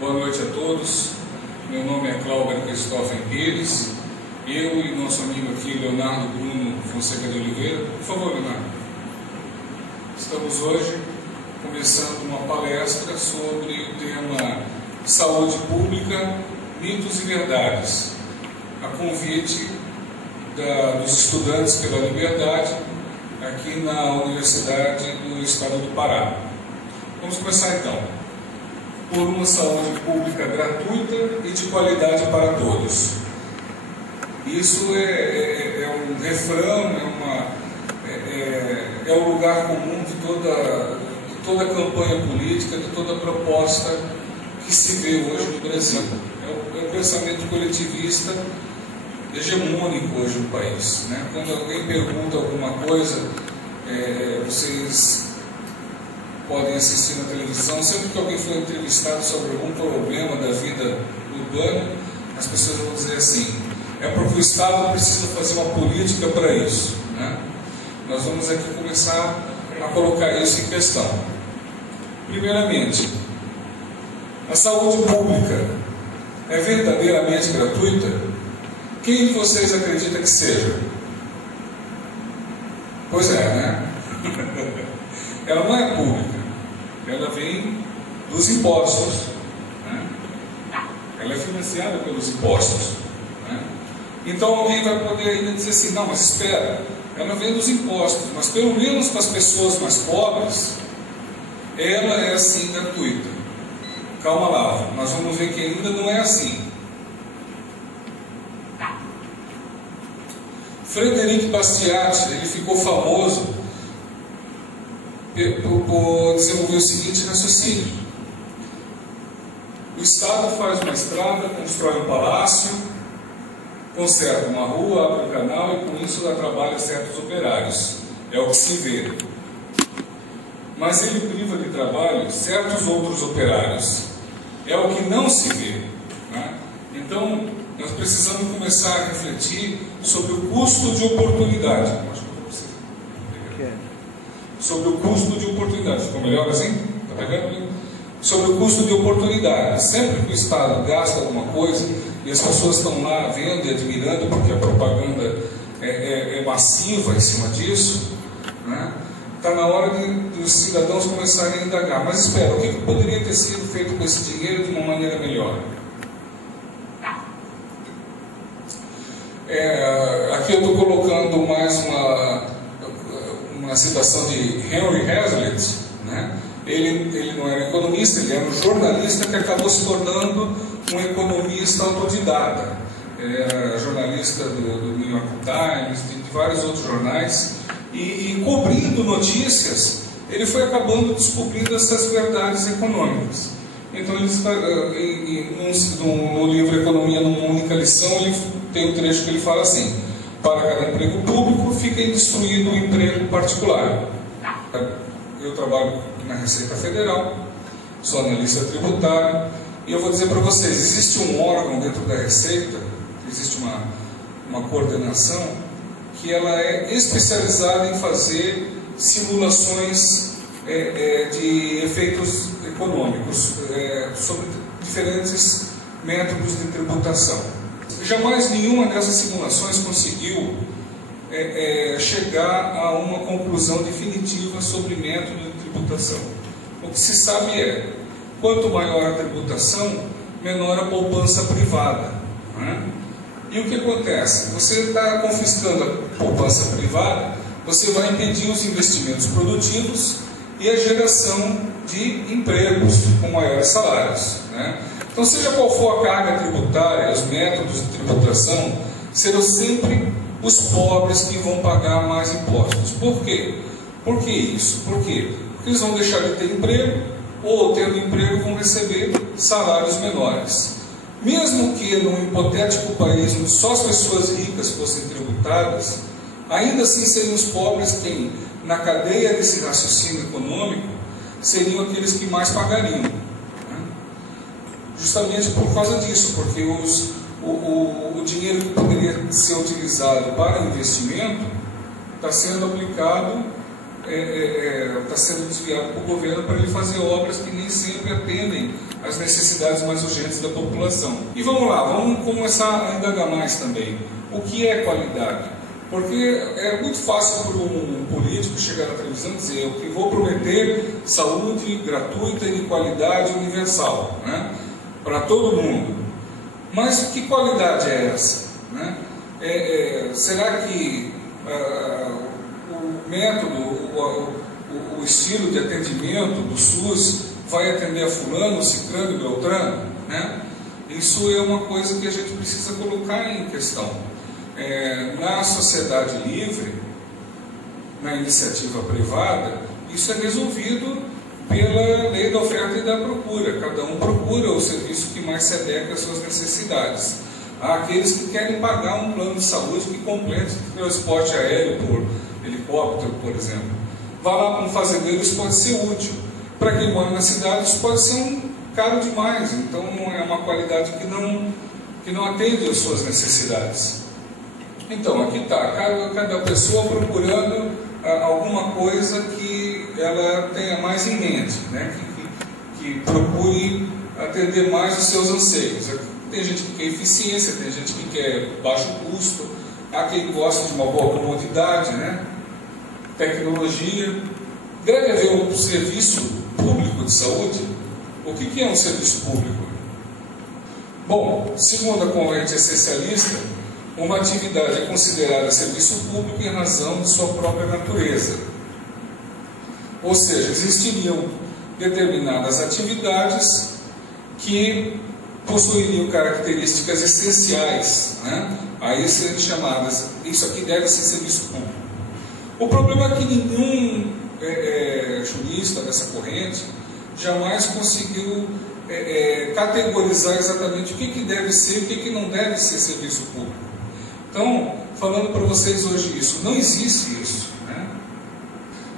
Boa noite a todos. Meu nome é Cláudio Cristóvão Pires. Eu e nosso amigo aqui, Leonardo Bruno Fonseca de Oliveira. Por favor, Leonardo. Estamos hoje começando uma palestra sobre o tema Saúde Pública, Mitos e Verdades, a convite dos estudantes pela liberdade aqui na Universidade do Estado do Pará. Vamos começar então. Por uma saúde pública gratuita e de qualidade para todos. Isso é um refrão, é o lugar comum de toda a campanha política, de toda a proposta que se vê hoje no Brasil. É o pensamento coletivista hegemônico hoje no país, né? Quando alguém pergunta alguma coisa, vocês podem assistir na televisão, sempre que alguém for entrevistado sobre algum problema da vida urbana, as pessoas vão dizer assim: é porque o Estado precisa fazer uma política para isso, né? Nós vamos aqui começar a colocar isso em questão. Primeiramente, a saúde pública é verdadeiramente gratuita? Quem de vocês acredita que seja? Pois é, né? Ela não é pública, ela vem dos impostos, né? Ela é financiada pelos impostos, né? Então alguém vai poder ainda dizer assim: não, mas espera, ela vem dos impostos, mas pelo menos para as pessoas mais pobres, ela é assim gratuita. Calma lá, nós vamos ver que ainda não é assim. Frederic Bastiat, ele ficou famoso por desenvolver o seguinte raciocínio: o Estado faz uma estrada, constrói um palácio, conserta uma rua, abre um canal e com isso dá trabalho a certos operários. É o que se vê. Mas ele priva de trabalho certos outros operários. É o que não se vê, né? Então, nós precisamos começar a refletir sobre o custo de oportunidade. Sobre o custo de oportunidade. Ficou melhor assim? Está pegando? Sobre o custo de oportunidade. Sempre que o Estado gasta alguma coisa e as pessoas estão lá vendo e admirando, porque a propaganda é massiva em cima disso, né? Está na hora dos cidadãos começarem a indagar: mas espera, o que poderia ter sido feito com esse dinheiro de uma maneira melhor? Aqui eu estou colocando mais uma citação de Henry Hazlitt, né? Ele não era economista, ele era um jornalista que acabou se tornando um economista autodidata. Ele era jornalista do New York Times, de vários outros jornais, e cobrindo notícias, ele foi acabando descobrindo essas verdades econômicas. Então, no livro Economia numa Única Lição, ele tem um trecho que ele fala assim: para cada emprego público fica indestruído o emprego particular. Eu trabalho na Receita Federal, sou analista tributário, e eu vou dizer para vocês: existe um órgão dentro da Receita, existe uma coordenação, que ela é especializada em fazer simulações de efeitos econômicos sobre diferentes métodos de tributação. Jamais nenhuma dessas simulações conseguiu chegar a uma conclusão definitiva sobre método de tributação. O que se sabe é: quanto maior a tributação, menor a poupança privada, né? E o que acontece? Você está confiscando a poupança privada, você vai impedir os investimentos produtivos e a geração de empregos com maiores salários, né? Então, seja qual for a carga tributária, os métodos de tributação, serão sempre os pobres que vão pagar mais impostos. Por quê? Por que isso? Por quê? Porque eles vão deixar de ter emprego, ou tendo emprego vão receber salários menores. Mesmo que num hipotético país onde só as pessoas ricas fossem tributadas, ainda assim seriam os pobres quem, na cadeia desse raciocínio econômico, seriam aqueles que mais pagariam, né? Justamente por causa disso, porque o dinheiro que poderia ser utilizado para investimento está sendo aplicado está sendo desviado para o governo para ele fazer obras que nem sempre atendem às necessidades mais urgentes da população. E vamos lá, vamos começar a indagar mais também. O que é qualidade? Porque é muito fácil para um político chegar na televisão e dizer: eu que vou prometer saúde gratuita e de qualidade universal, né, para todo mundo. Mas que qualidade é essa? Né? Será que o método, o estilo de atendimento do SUS vai atender a fulano, ciclano e beltrano? Né? Isso é uma coisa que a gente precisa colocar em questão. Na sociedade livre, na iniciativa privada, isso é resolvido pela lei da oferta e da procura. Cada um procura o serviço que mais se adequa às suas necessidades. Há aqueles que querem pagar um plano de saúde que complete o transporte aéreo por helicóptero, por exemplo. Vá lá para um fazendeiro, isso pode ser útil. Para quem mora na cidade, isso pode ser caro demais. Então, é uma qualidade que não atende às suas necessidades. Então, aqui está, cada pessoa procurando alguma coisa que ela tenha mais em mente, né? que procure atender mais os seus anseios. Tem gente que quer eficiência, tem gente que quer baixo custo, há quem gosta de uma boa comodidade, né? Tecnologia. Deve haver um serviço público de saúde. O que é um serviço público? Bom, segundo a corrente essencialista, uma atividade é considerada serviço público em razão de sua própria natureza. Ou seja, existiriam determinadas atividades que possuiriam características essenciais, né? Aí serem chamadas, isso aqui deve ser serviço público. O problema é que nenhum jurista dessa corrente jamais conseguiu categorizar exatamente o que deve ser e o que não deve ser serviço público. Então, falando para vocês hoje isso, não existe isso, né?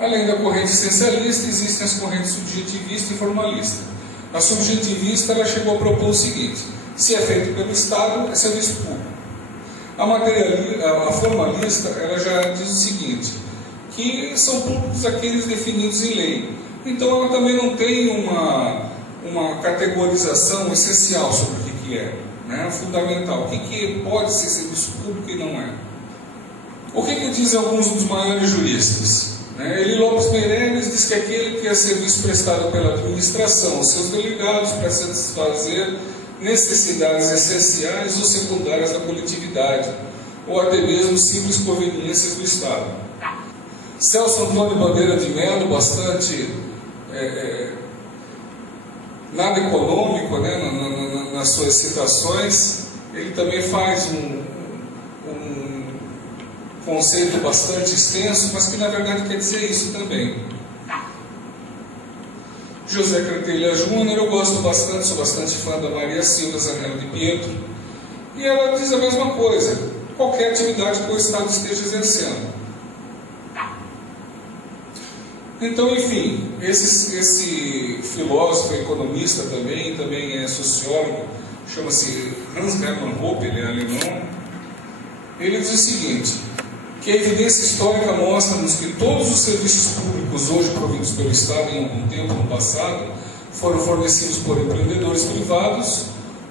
Além da corrente essencialista, existem as correntes subjetivista e formalista. A subjetivista, ela chegou a propor o seguinte: se é feito pelo Estado, é serviço público. A formalista, ela já diz o seguinte, que são públicos aqueles definidos em lei. Então, ela também não tem uma categorização essencial sobre o que é. Fundamental. O que pode ser serviço público e não é? O que dizem alguns dos maiores juristas? Eli Lopes Meirelles diz que aquele que é serviço prestado pela administração aos seus delegados para satisfazer necessidades essenciais ou secundárias da coletividade, ou até mesmo simples conveniências do Estado. Celso Antônio Bandeira de Mello, bastante nada econômico, né, nas suas citações, ele também faz um conceito bastante extenso, mas que na verdade quer dizer isso também. José Cantelha Júnior, eu gosto bastante, sou bastante fã da Maria Silva Zanello de Pietro, e ela diz a mesma coisa: qualquer atividade que o Estado esteja exercendo. Então, enfim, esse filósofo, economista também é sociólogo, chama-se Hans Hermann Hoppe, ele é alemão. Ele diz o seguinte, que a evidência histórica mostra-nos que todos os serviços públicos hoje providos pelo Estado em algum tempo no passado foram fornecidos por empreendedores privados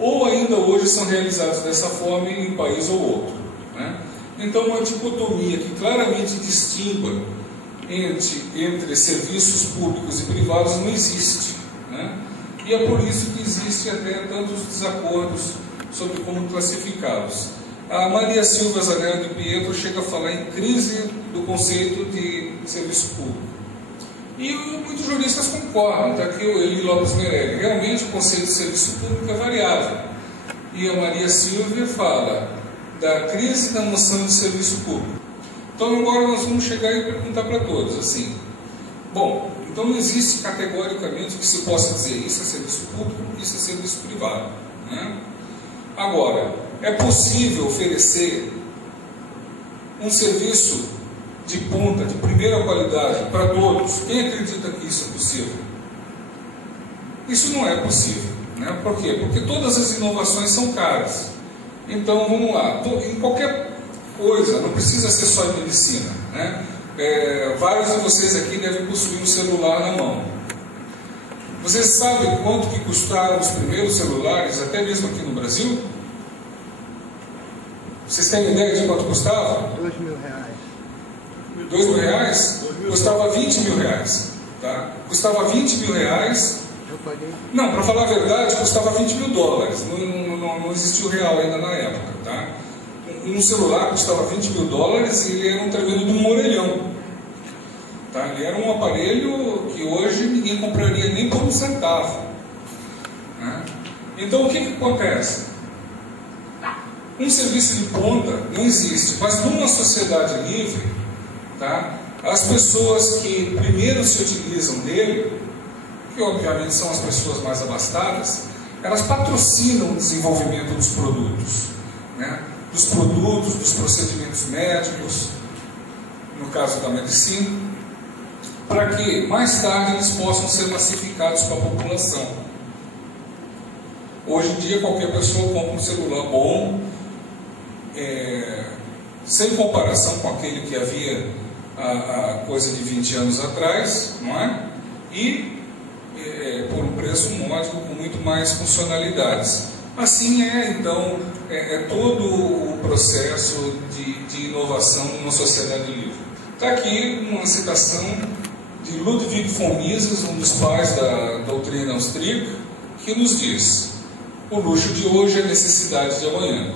ou ainda hoje são realizados dessa forma em um país ou outro, né? Então, uma dicotomia que claramente distingua entre serviços públicos e privados não existe, né? E é por isso que existe até tantos desacordos sobre como classificá-los. A Maria Silva Zanello de Pietro chega a falar em crise do conceito de serviço público. E muitos juristas concordam, está aqui o Eli Lopes Meirelles. Realmente o conceito de serviço público é variável. E a Maria Silva fala da crise da noção de serviço público. Então agora nós vamos chegar e perguntar para todos assim: bom, então não existe categoricamente que se possa dizer isso é serviço público, isso é serviço privado, né? Agora, é possível oferecer um serviço de ponta, de primeira qualidade para todos? Quem acredita que isso é possível? Isso não é possível, né? Por quê? Porque todas as inovações são caras. Então vamos lá, em qualquer coisa, não precisa ser só em medicina, né? vários de vocês aqui devem possuir um celular na mão. Vocês sabem quanto que custaram os primeiros celulares, até mesmo aqui no Brasil? Vocês têm ideia de quanto custava? R$2.000. R$2.000? Custava R$20.000. Tá? Custava R$20.000. Eu paguei. Não, para falar a verdade, custava $20.000. Não existia o real ainda na época. Tá? Um celular custava $20.000 e ele era um tremendo de um orelhão. Tá? Ele era um aparelho que hoje ninguém compraria nem por um centavo. Né? Então o que acontece? Um serviço de ponta não existe, mas numa sociedade livre, tá? As pessoas que primeiro se utilizam dele, que obviamente são as pessoas mais abastadas, elas patrocinam o desenvolvimento dos produtos, né? Dos produtos, dos procedimentos médicos, no caso da medicina, para que mais tarde eles possam ser massificados para a população. Hoje em dia qualquer pessoa compra um celular bom, sem comparação com aquele que havia há coisa de 20 anos atrás, não é? E por um preço módico com muito mais funcionalidades. Assim então, todo o processo de inovação numa sociedade livre. Está aqui uma citação de Ludwig von Mises, um dos pais da doutrina austríaca, que nos diz: o luxo de hoje é a necessidade de amanhã.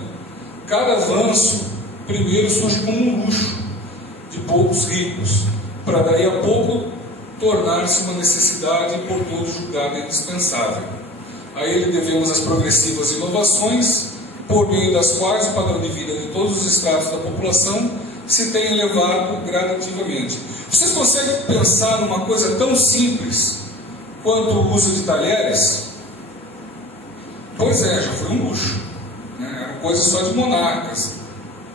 Cada avanço primeiro surge como um luxo de poucos ricos, para daí a pouco tornar-se uma necessidade e por todos julgada indispensável. A ele devemos as progressivas inovações, por meio das quais o padrão de vida de todos os estratos da população se tem elevado gradativamente. Vocês conseguem pensar numa coisa tão simples quanto o uso de talheres? Pois é, já foi um luxo. Era coisa só de monarcas,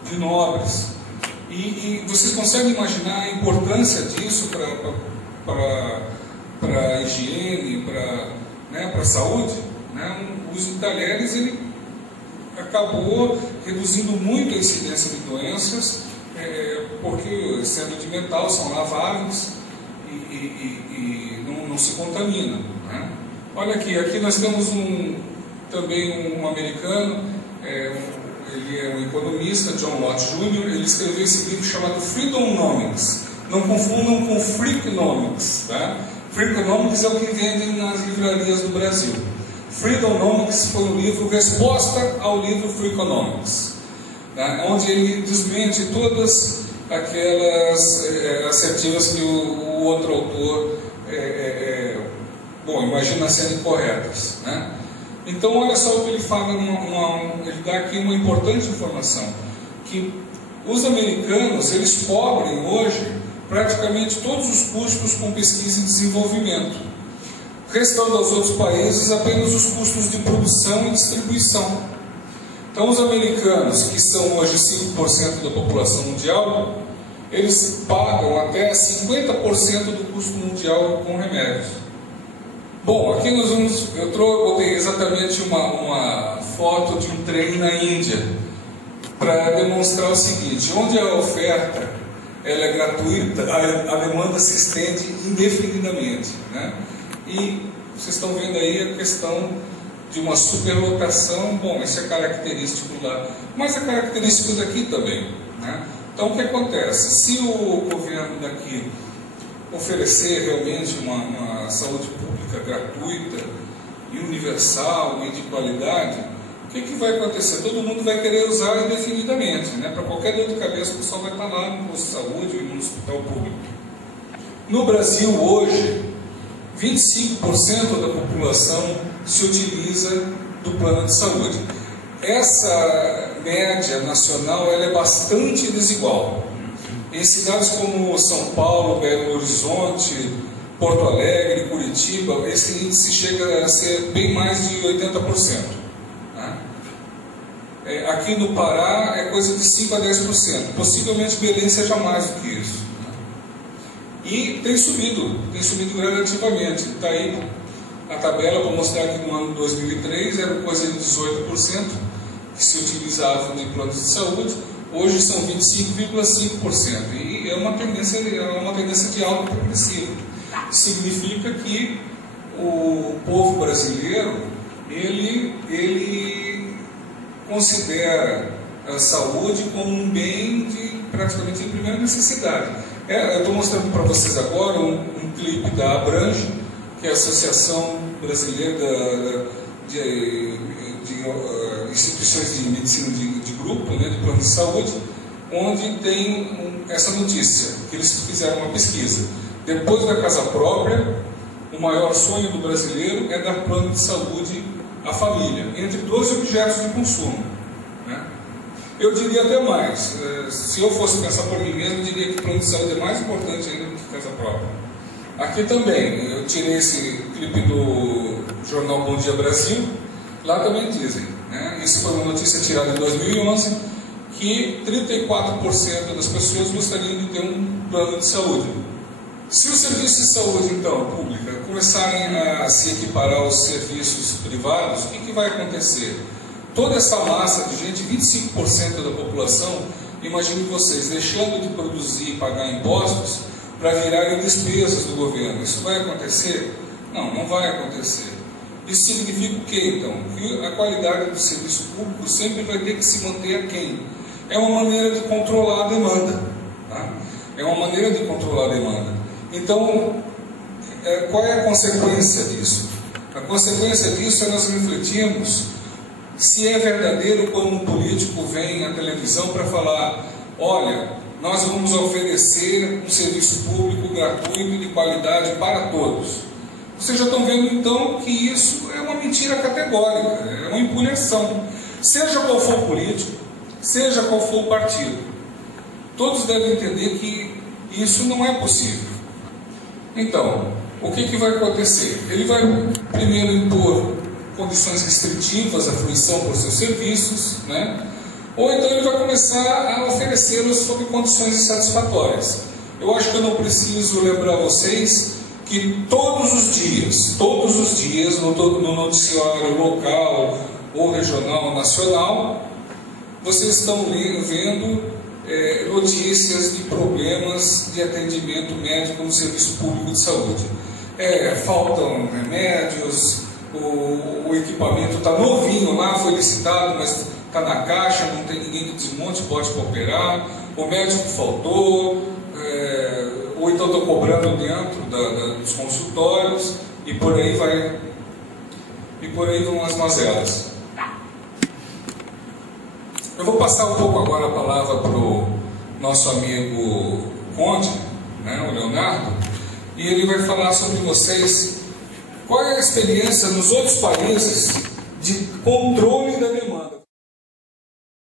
de nobres. E vocês conseguem imaginar a importância disso para a higiene, para a saúde? O uso de talheres ele acabou reduzindo muito a incidência de doenças, porque sendo de metal são laváveis e não se contaminam. Né? Olha aqui nós temos também um americano, ele é um economista, John Lott Jr., ele escreveu esse livro chamado Freakonomics. Não confundam com Freakonomics. Tá? Freakonomics é o que vendem nas livrarias do Brasil. Freakonomics foi um livro resposta ao livro Freakonomics, tá? Onde ele desmente todas aquelas assertivas que o outro autor imagina serem corretas. Né? Então olha só o que ele fala, ele dá aqui uma importante informação, que os americanos eles cobrem hoje praticamente todos os custos com pesquisa e desenvolvimento, restando aos outros países apenas os custos de produção e distribuição. Então os americanos, que são hoje 5% da população mundial, eles pagam até 50% do custo mundial com remédios. Bom, aqui eu botei exatamente uma foto de um trem na Índia, para demonstrar o seguinte: onde a oferta ela é gratuita, a demanda se estende indefinidamente. Né? E vocês estão vendo aí a questão de uma superlotação. Bom, isso é característico lá, mas é característico daqui também. Né? Então o que acontece? Se o governo daqui oferecer realmente uma saúde pública gratuita e universal e de qualidade, o que vai acontecer? Todo mundo vai querer usar indefinidamente, né? Para qualquer dor de cabeça o pessoal vai estar lá no posto de saúde ou no hospital público. No Brasil hoje, 25% da população se utiliza do plano de saúde. Essa média nacional ela é bastante desigual. Em cidades como São Paulo, Belo Horizonte, Porto Alegre, Curitiba, esse índice chega a ser bem mais de 80%. Né? Aqui no Pará é coisa de 5% a 10%. Possivelmente Belém seja mais do que isso. Né? E tem subido gradativamente. Está aí a tabela para mostrar que no ano de 2003 era coisa de 18% que se utilizavam de planos de saúde. Hoje são 25,5%. E é uma tendência de alta progressiva. Significa que o povo brasileiro, ele considera a saúde como um bem praticamente de primeira necessidade. Eu estou mostrando para vocês agora um clipe da Abrange, que é a Associação Brasileira de Instituições de Medicina de Grupo, né, de plano de saúde, onde tem essa notícia, que eles fizeram uma pesquisa. Depois da casa própria, o maior sonho do brasileiro é dar plano de saúde à família, entre 12 objetos de consumo. Né? Eu diria até mais, se eu fosse pensar por mim mesmo, eu diria que plano de saúde é mais importante ainda do que casa própria. Aqui também, eu tirei esse clipe do jornal Bom Dia Brasil, lá também dizem, né? Isso foi uma notícia tirada em 2011, que 34% das pessoas gostariam de ter um plano de saúde. Se os serviços de saúde, então, pública, começarem a se equiparar aos serviços privados, o que vai acontecer? Toda essa massa de gente, 25% da população, imagine vocês, deixando de produzir e pagar impostos para virarem despesas do governo. Isso vai acontecer? Não, não vai acontecer. Isso significa o quê, então? Que a qualidade do serviço público sempre vai ter que se manter aquém. É uma maneira de controlar a demanda. Tá? É uma maneira de controlar a demanda. Então, qual é a consequência disso? A consequência disso é nós refletirmos se é verdadeiro quando um político vem à televisão para falar: olha, nós vamos oferecer um serviço público gratuito e de qualidade para todos. Vocês já estão vendo então que isso é uma mentira categórica, é uma empulhação. Seja qual for o político, seja qual for o partido, todos devem entender que isso não é possível. Então, o que vai acontecer? Ele vai primeiro impor condições restritivas à fruição por seus serviços, né? Ou então ele vai começar a oferecê-los sob condições insatisfatórias. Eu acho que eu não preciso lembrar vocês que todos os dias, no noticiário local ou regional, nacional, vocês estão vendo notícias de problemas de atendimento médico no serviço público de saúde. Faltam remédios, o equipamento está novinho lá, foi licitado, mas está na caixa, não tem ninguém que desmonte, bote para operar, o médico faltou, ou então estão cobrando dentro dos consultórios, e por aí vão as mazelas. Eu vou passar um pouco agora a palavra para o nosso amigo Conde, né, o Leonardo, e ele vai falar sobre vocês qual é a experiência nos outros países de controle da demanda.